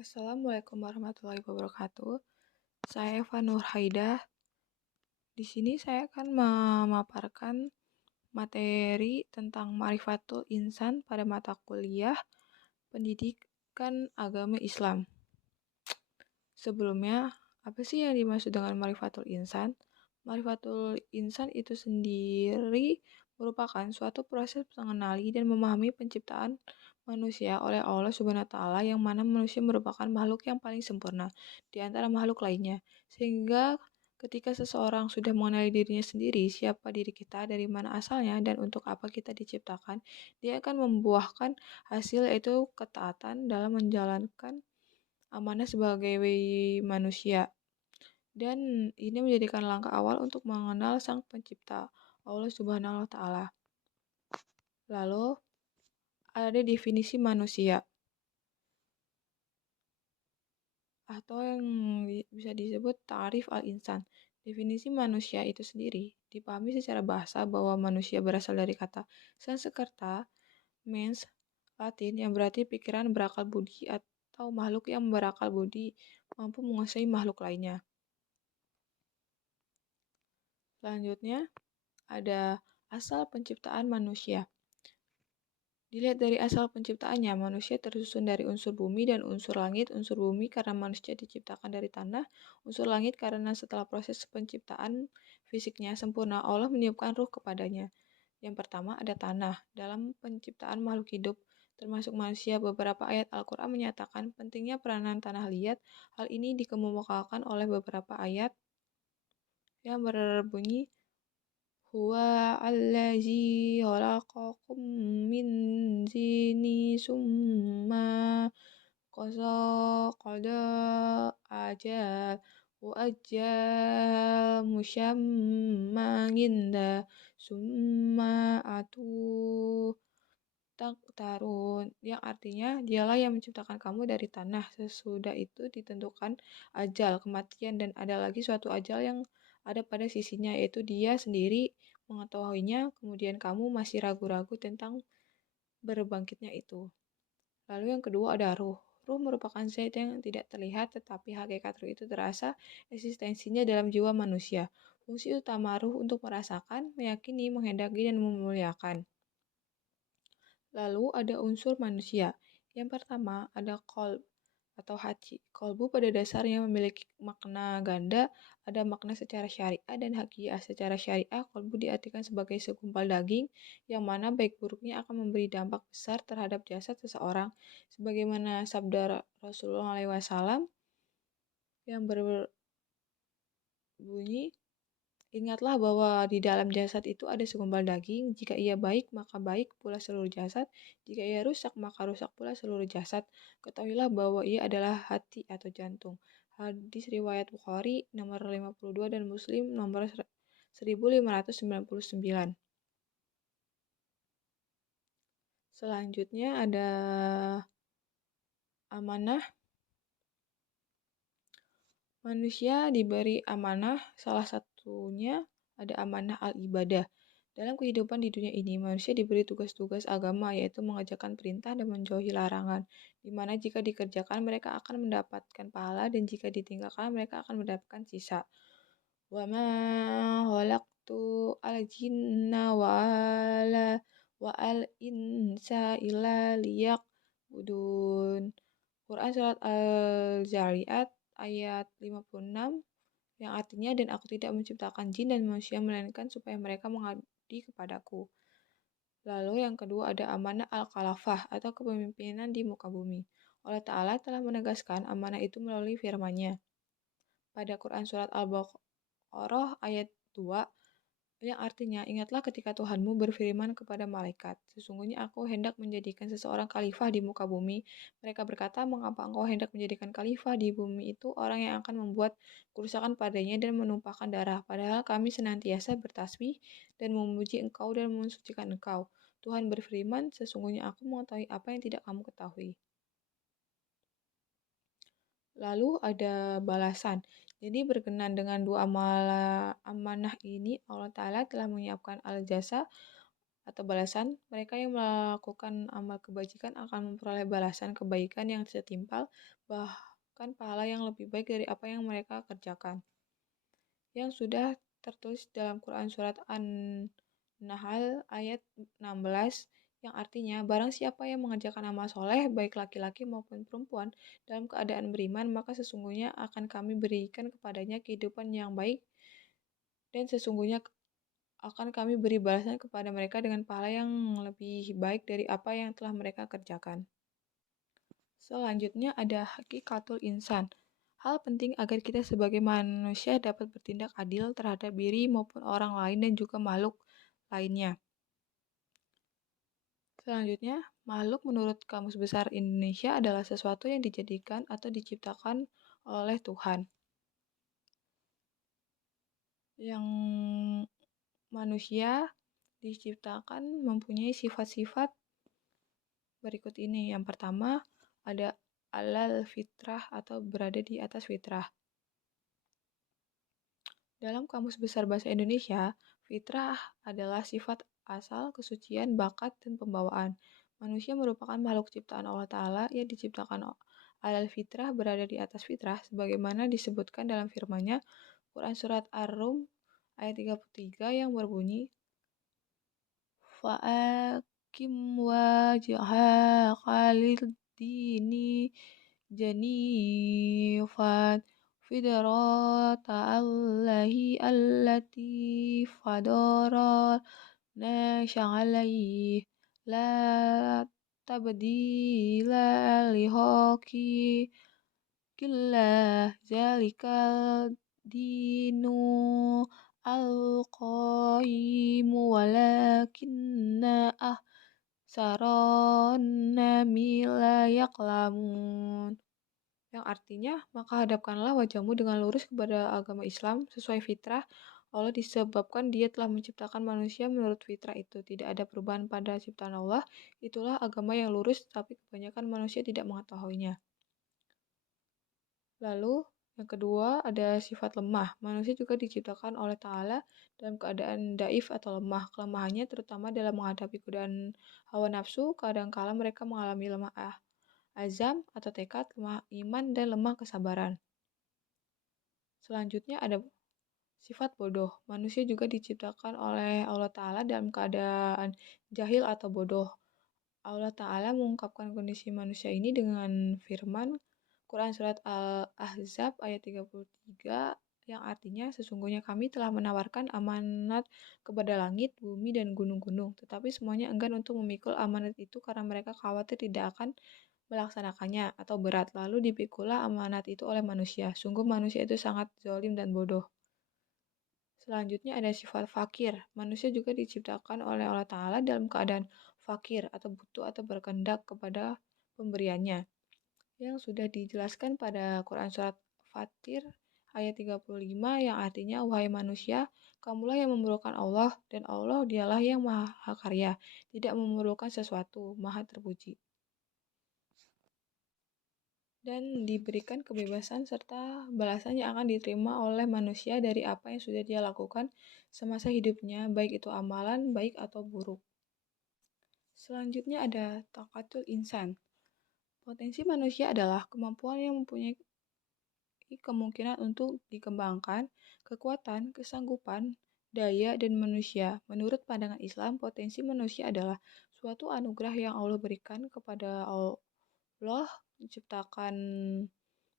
Assalamualaikum warahmatullahi wabarakatuh. Saya Eva Nurhaidah. Di sini saya akan memaparkan materi tentang Ma'rifatul Insan pada mata kuliah Pendidikan Agama Islam. Sebelumnya, apa sih yang dimaksud dengan Ma'rifatul Insan? Ma'rifatul Insan itu sendiri merupakan suatu proses mengenali dan memahami penciptaan manusia oleh Allah Subhanahu wa taala, yang mana manusia merupakan makhluk yang paling sempurna di antara makhluk lainnya. Sehingga ketika seseorang sudah mengenali dirinya sendiri, siapa diri kita, dari mana asalnya, dan untuk apa kita diciptakan, dia akan membuahkan hasil, yaitu ketaatan dalam menjalankan amanah sebagai manusia. Dan ini menjadikan langkah awal untuk mengenal Sang Pencipta, Allah Subhanahu wa taala. Lalu ada definisi manusia, atau yang bisa disebut ta'rif al-insan. Definisi manusia itu sendiri dipahami secara bahasa bahwa manusia berasal dari kata Sanskerta mens Latin, yang berarti pikiran berakal budi, atau makhluk yang berakal budi mampu menguasai makhluk lainnya. Selanjutnya ada asal penciptaan manusia. Dilihat dari asal penciptaannya, manusia tersusun dari unsur bumi dan unsur langit. Unsur bumi karena manusia diciptakan dari tanah, unsur langit karena setelah proses penciptaan fisiknya sempurna, Allah meniupkan ruh kepadanya. Yang pertama ada tanah. Dalam penciptaan makhluk hidup, termasuk manusia, beberapa ayat Al-Quran menyatakan pentingnya peranan tanah liat. Hal ini dikemukakan oleh beberapa ayat yang berbunyi, Huwa allazi khalaqakum min zini summa qada ajal wa ajal musyamma ginda summa atu tarun, yang artinya dialah yang menciptakan kamu dari tanah, sesudah itu ditentukan ajal kematian, dan ada lagi suatu ajal yang ada pada sisinya, yaitu dia sendiri mengetahuinya, kemudian kamu masih ragu-ragu tentang berbangkitnya itu. Lalu yang kedua ada ruh. Ruh merupakan zat yang tidak terlihat, tetapi hakikat ruh itu terasa eksistensinya dalam jiwa manusia. Fungsi utama ruh untuk merasakan, meyakini, menghendaki, dan memuliakan. Lalu ada unsur manusia. Yang pertama ada qalb atau hati. Kolbu pada dasarnya memiliki makna ganda, ada makna secara syariah dan hakiah. Secara syariah, kolbu diartikan sebagai segumpal daging, yang mana baik buruknya akan memberi dampak besar terhadap jasad seseorang. Sebagaimana sabda Rasulullah SAW yang berbunyi, ingatlah bahwa di dalam jasad itu ada segumpal daging. Jika ia baik, maka baik pula seluruh jasad. Jika ia rusak, maka rusak pula seluruh jasad. Ketahuilah bahwa ia adalah hati atau jantung. Hadis riwayat Bukhari nomor 52 dan Muslim nomor 1599. Selanjutnya ada amanah. Manusia diberi amanah, salah satunya ada amanah al-ibadah. Dalam kehidupan di dunia ini, manusia diberi tugas-tugas agama, yaitu mengerjakan perintah dan menjauhi larangan, di mana jika dikerjakan mereka akan mendapatkan pahala, dan jika ditinggalkan mereka akan mendapatkan sisa. Wa ma khalaqtu al-jinna wa al-insa illa liya'budun. Quran surat Al-Zariyat ayat 56, yang artinya, dan aku tidak menciptakan jin dan manusia melainkan supaya mereka mengabdi kepadaku. Lalu yang kedua ada amanah al-khalafah atau kepemimpinan di muka bumi. Allah Ta'ala telah menegaskan amanah itu melalui firman-Nya pada Quran surat Al-Baqarah ayat 2, yang artinya, ingatlah ketika Tuhanmu berfirman kepada malaikat, sesungguhnya aku hendak menjadikan seseorang khalifah di muka bumi. Mereka berkata, mengapa engkau hendak menjadikan khalifah di bumi itu orang yang akan membuat kerusakan padanya dan menumpahkan darah, padahal kami senantiasa bertasbih dan memuji engkau dan mensucikan engkau. Tuhan berfirman, sesungguhnya aku mengetahui apa yang tidak kamu ketahui. Lalu ada balasan. Jadi berkenan dengan dua amanah ini, Allah Ta'ala telah menyiapkan al-jasa atau balasan, mereka yang melakukan amal kebajikan akan memperoleh balasan kebaikan yang setimpal, bahkan pahala yang lebih baik dari apa yang mereka kerjakan. Yang sudah tertulis dalam Quran Surat An-Nahl ayat 16, yang artinya, barang siapa yang mengerjakan amal soleh, baik laki-laki maupun perempuan, dalam keadaan beriman, maka sesungguhnya akan kami berikan kepadanya kehidupan yang baik, dan sesungguhnya akan kami beri balasan kepada mereka dengan pahala yang lebih baik dari apa yang telah mereka kerjakan. Selanjutnya ada hakikatul insan. Hal penting agar kita sebagai manusia dapat bertindak adil terhadap diri maupun orang lain dan juga makhluk lainnya. Selanjutnya, makhluk menurut Kamus Besar Indonesia adalah sesuatu yang dijadikan atau diciptakan oleh Tuhan. Yang manusia diciptakan mempunyai sifat-sifat berikut ini. Yang pertama, ada alal fitrah atau berada di atas fitrah. Dalam Kamus Besar Bahasa Indonesia, fitrah adalah sifat asal, kesucian, bakat, dan pembawaan. Manusia merupakan makhluk ciptaan Allah Ta'ala yang diciptakan alal fitrah berada di atas fitrah, sebagaimana disebutkan dalam firman-Nya, Quran Surat Ar-Rum ayat 33 yang berbunyi, Fa'akim wajhaka lid-dini janifan fitrata Allahi allati fadara nasya alaihi la tabdila lihoki killa zalikal dinu al-qaimu walakinna ahsaron-nami la ya'lamun. Yang artinya, maka hadapkanlah wajahmu dengan lurus kepada agama Islam sesuai fitrah Allah, disebabkan Dia telah menciptakan manusia menurut fitrah itu. Tidak ada perubahan pada ciptaan Allah. Itulah agama yang lurus, tetapi kebanyakan manusia tidak mengetahuinya. Lalu, yang kedua ada sifat lemah. Manusia juga diciptakan oleh Ta'ala dalam keadaan daif atau lemah. Kelemahannya terutama dalam menghadapi godaan hawa nafsu, kadangkala mereka mengalami lemah azam atau tekad, lemah iman, dan lemah kesabaran. Selanjutnya ada sifat bodoh. Manusia juga diciptakan oleh Allah Ta'ala dalam keadaan jahil atau bodoh. Allah Ta'ala mengungkapkan kondisi manusia ini dengan firman Quran Surat Al-Ahzab ayat 33 yang artinya, sesungguhnya kami telah menawarkan amanat kepada langit, bumi, dan gunung-gunung, tetapi semuanya enggan untuk memikul amanat itu karena mereka khawatir tidak akan melaksanakannya atau berat. Lalu dipikulah amanat itu oleh manusia. Sungguh manusia itu sangat zalim dan bodoh. Selanjutnya ada sifat fakir. Manusia juga diciptakan oleh Allah Ta'ala dalam keadaan fakir atau butuh atau berkehendak kepada pemberiannya, yang sudah dijelaskan pada Quran Surat Fatir ayat 35 yang artinya, wahai manusia, kamulah yang memerlukan Allah, dan Allah dialah yang maha karya, tidak memerlukan sesuatu, maha terpuji. Dan diberikan kebebasan serta balasan yang akan diterima oleh manusia dari apa yang sudah dia lakukan semasa hidupnya, baik itu amalan baik atau buruk. Selanjutnya ada takatul insan. Potensi manusia adalah kemampuan yang mempunyai kemungkinan untuk dikembangkan, kekuatan, kesanggupan, daya, dan manusia. Menurut pandangan Islam, potensi manusia adalah suatu anugerah yang Allah berikan kepada Allah menciptakan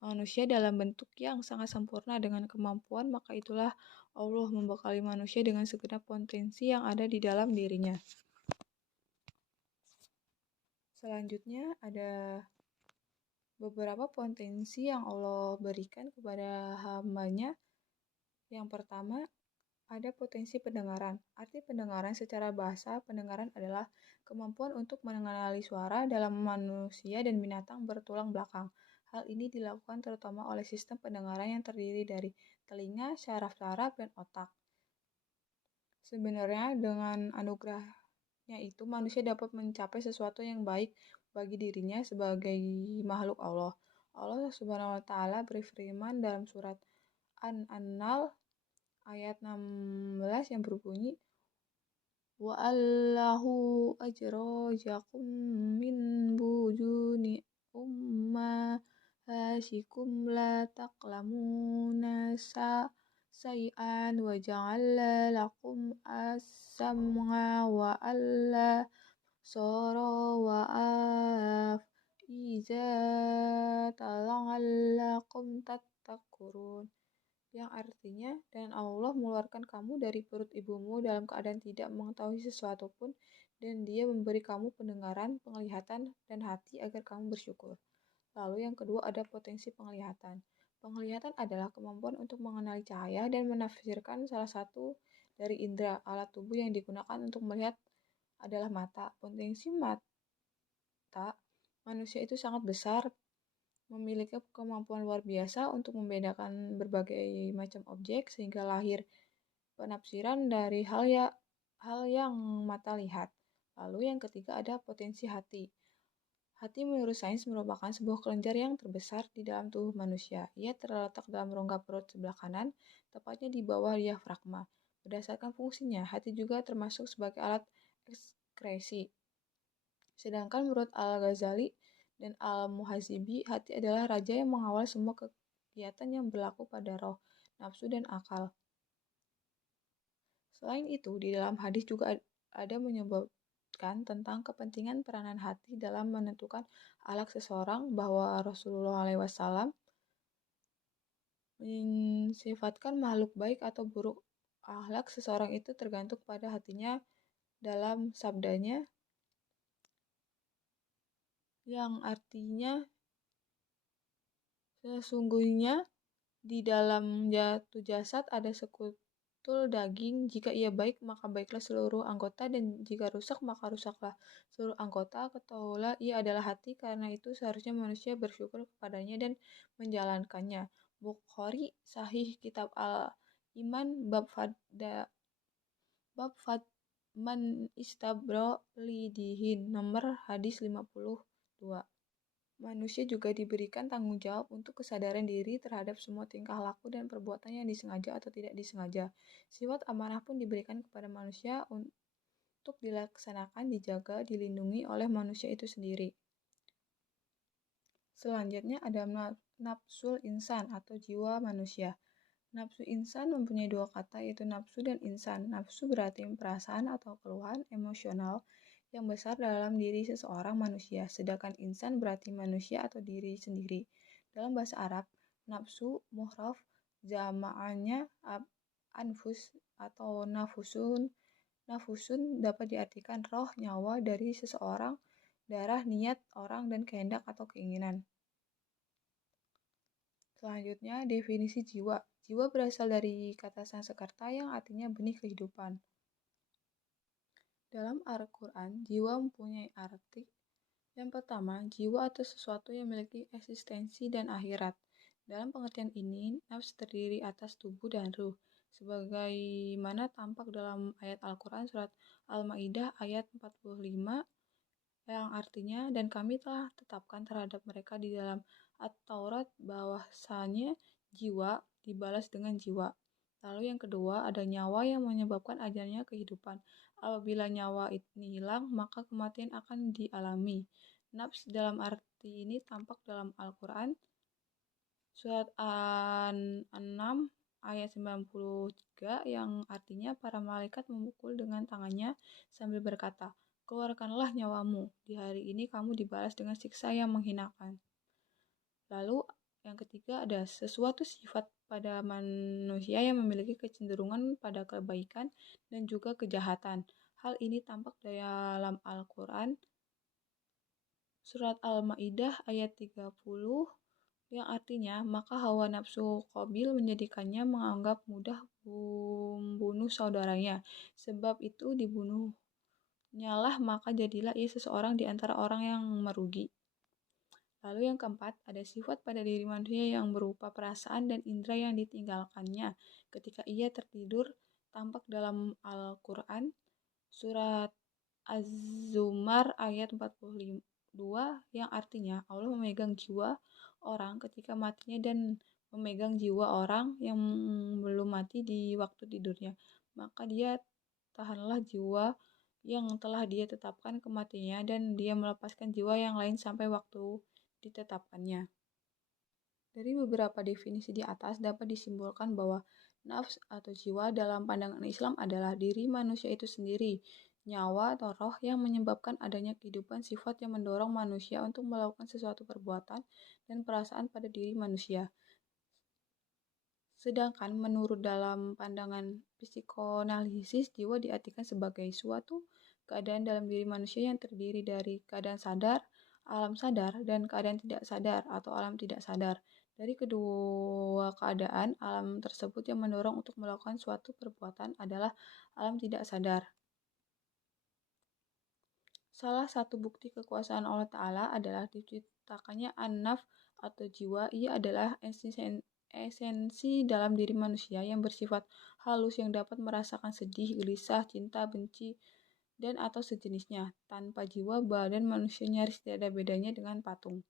manusia dalam bentuk yang sangat sempurna dengan kemampuan, maka itulah Allah membekali manusia dengan segenap potensi yang ada di dalam dirinya. Selanjutnya ada beberapa potensi yang Allah berikan kepada hamba-Nya. Yang pertama, ada potensi pendengaran. Arti pendengaran secara bahasa, pendengaran adalah kemampuan untuk mengenali suara dalam manusia dan binatang bertulang belakang. Hal ini dilakukan terutama oleh sistem pendengaran yang terdiri dari telinga, syaraf-syaraf, dan otak. Sebenarnya dengan anugerahnya itu manusia dapat mencapai sesuatu yang baik bagi dirinya sebagai makhluk Allah. Allah Subhanahu wa taala berfirman dalam surat An-Nahl ayat 16 yang berbunyi, wa allahu ajrajakum min bujuni ummahatikum la taqlamuna say'an wa ja'ala lakum as-sam'a wa alla sara wa af'izata la'allakum tattaqun, yang artinya, dan Allah mengeluarkan kamu dari perut ibumu dalam keadaan tidak mengetahui sesuatu pun, dan Dia memberi kamu pendengaran, penglihatan, dan hati agar kamu bersyukur. Lalu yang kedua ada potensi penglihatan. Penglihatan adalah kemampuan untuk mengenali cahaya dan menafsirkan salah satu dari indera. Alat tubuh yang digunakan untuk melihat adalah mata. Potensi mata manusia itu sangat besar, memiliki kemampuan luar biasa untuk membedakan berbagai macam objek sehingga lahir penafsiran dari hal yang mata lihat. Lalu yang ketiga ada potensi hati. Hati menurut sains merupakan sebuah kelenjar yang terbesar di dalam tubuh manusia. Ia terletak dalam rongga perut sebelah kanan, tepatnya di bawah diafragma. Berdasarkan fungsinya, hati juga termasuk sebagai alat ekskresi. Sedangkan menurut Al-Ghazali dan Al-Muhazibi, hati adalah raja yang mengawal semua kegiatan yang berlaku pada roh, nafsu, dan akal. Selain itu, di dalam hadis juga ada menyebutkan tentang kepentingan peranan hati dalam menentukan akhlak seseorang, bahwa Rasulullah SAW mensifatkan makhluk baik atau buruk akhlak seseorang itu tergantung pada hatinya dalam sabdanya, yang artinya sesungguhnya di dalam jatuh jasad ada sekutul daging. Jika ia baik, maka baiklah seluruh anggota, dan jika rusak, maka rusaklah seluruh anggota. Ketahuilah ia adalah hati, karena itu seharusnya manusia bersyukur kepadanya dan menjalankannya. Bukhari Sahih Kitab Al-Iman bab man istabro lidihin, nomor hadis 52. Manusia juga diberikan tanggung jawab untuk kesadaran diri terhadap semua tingkah laku dan perbuatan yang disengaja atau tidak disengaja. Sifat amanah pun diberikan kepada manusia untuk dilaksanakan, dijaga, dilindungi oleh manusia itu sendiri. Selanjutnya ada nafsul insan atau jiwa manusia. Nafsu insan mempunyai dua kata, yaitu nafsu dan insan. Nafsu berarti perasaan atau keluhan emosional yang besar dalam diri seseorang manusia, sedangkan insan berarti manusia atau diri sendiri. Dalam bahasa Arab, nafsu muhraf jamaannya anfus atau nafusun. Nafusun dapat diartikan roh, nyawa dari seseorang, darah, niat orang, dan kehendak atau keinginan. Selanjutnya, definisi jiwa. Jiwa berasal dari kata Sanskerta yang artinya benih kehidupan. Dalam Al-Quran, jiwa mempunyai arti. Yang pertama, jiwa atau sesuatu yang memiliki eksistensi dan akhirat. Dalam pengertian ini, nafs terdiri atas tubuh dan ruh, sebagaimana tampak dalam ayat Al-Quran surat Al-Ma'idah ayat 45, yang artinya, dan kami telah tetapkan terhadap mereka di dalam At-Taurat bahwasanya jiwa dibalas dengan jiwa. Lalu yang kedua, ada nyawa yang menyebabkan adanya kehidupan. Apabila nyawa ini hilang, maka kematian akan dialami. Nafs dalam arti ini tampak dalam Al-Quran surat An-An'am ayat 93, yang artinya para malaikat memukul dengan tangannya sambil berkata, "Keluarkanlah nyawamu, di hari ini kamu dibalas dengan siksa yang menghinakan." Lalu yang ketiga ada sesuatu sifat pada manusia yang memiliki kecenderungan pada kebaikan dan juga kejahatan. Hal ini tampak dalam Al-Quran surat Al-Ma'idah ayat 30, yang artinya, maka hawa nafsu Qabil menjadikannya menganggap mudah membunuh saudaranya. Sebab itu dibunuhnyalah, maka jadilah ia seseorang di antara orang yang merugi. Lalu yang keempat, ada sifat pada diri manusia yang berupa perasaan dan indera yang ditinggalkannya ketika ia tertidur, tampak dalam Al-Quran surat Az-Zumar ayat 42, yang artinya Allah memegang jiwa orang ketika matinya dan memegang jiwa orang yang belum mati di waktu tidurnya, maka dia bertahanlah jiwa yang telah Dia tetapkan kematiannya dan Dia melepaskan jiwa yang lain sampai waktu ditetapkannya. Dari beberapa definisi di atas dapat disimpulkan bahwa nafs atau jiwa dalam pandangan Islam adalah diri manusia itu sendiri, nyawa atau roh yang menyebabkan adanya kehidupan, sifat yang mendorong manusia untuk melakukan sesuatu perbuatan dan perasaan pada diri manusia. Sedangkan menurut dalam pandangan psikoanalisis, jiwa diartikan sebagai suatu keadaan dalam diri manusia yang terdiri dari keadaan sadar, alam sadar, dan keadaan tidak sadar atau alam tidak sadar. Dari kedua keadaan, alam tersebut yang mendorong untuk melakukan suatu perbuatan adalah alam tidak sadar. Salah satu bukti kekuasaan Allah Ta'ala adalah diciptakannya an-naf atau jiwa. Ia adalah esensi dalam diri manusia yang bersifat halus yang dapat merasakan sedih, gelisah, cinta, benci, dan atau sejenisnya. Tanpa jiwa, badan manusia nyaris tidak ada bedanya dengan patung.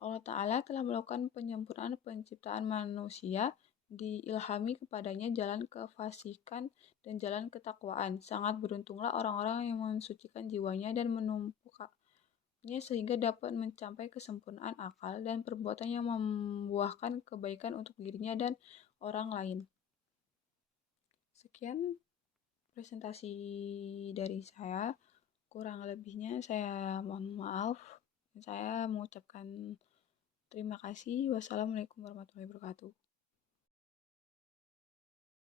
Allah Ta'ala telah melakukan penyempurnaan penciptaan manusia, diilhami kepadanya jalan kefasikan dan jalan ketakwaan. Sangat beruntunglah orang-orang yang mensucikan jiwanya dan menumpukannya sehingga dapat mencapai kesempurnaan akal dan perbuatan yang membuahkan kebaikan untuk dirinya dan orang lain. Sekian presentasi dari saya. Kurang lebihnya saya mohon maaf. Saya mengucapkan terima kasih. Wassalamualaikum warahmatullahi wabarakatuh.